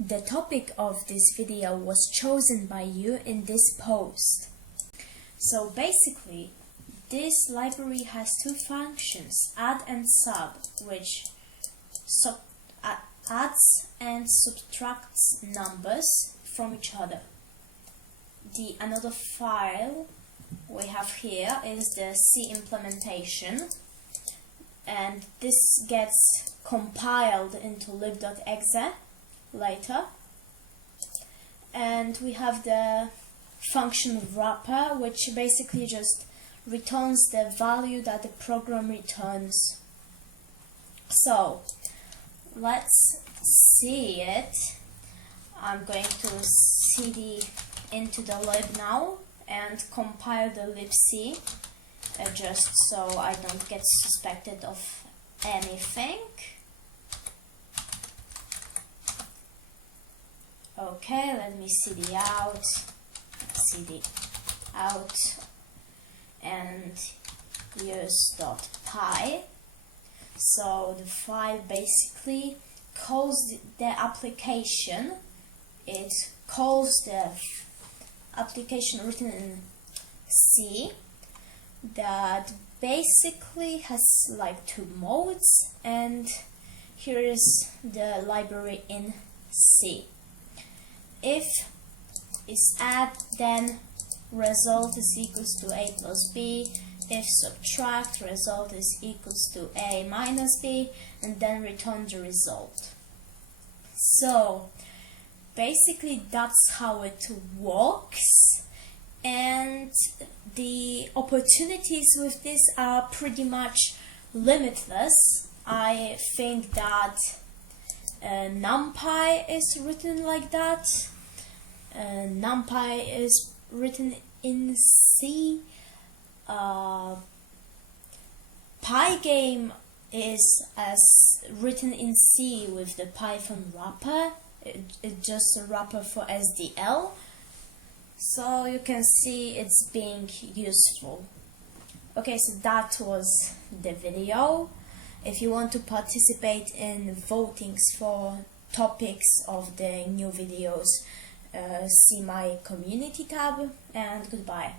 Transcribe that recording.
The topic of this video was chosen by you in this post. So basically, this library has two functions, add and sub, which adds and subtracts numbers from each other. Another file we have here is the C implementation, and this gets compiled into lib.exe later. And we have the function wrapper, which basically just returns the value that the program returns. So let's see it. I'm going to cd into the lib now and compile the libc just so I don't get suspected of anything. Okay, let me cd out, and use .py. So the file basically calls the application. It calls the application written in C that basically has like two modes, and here is the library in C. If is add, then result is equals to a plus b. If subtract, result is equals to a minus b, and then return the result. So basically that's how it works, and the opportunities with this are pretty much limitless. I think that NumPy is written like that. NumPy is written in C. Pygame is as written in C with the Python wrapper. It's just a wrapper for SDL. So you can see it's being useful. Okay, so that was the video. If you want to participate in votings for topics of the new videos, see my community tab, and goodbye.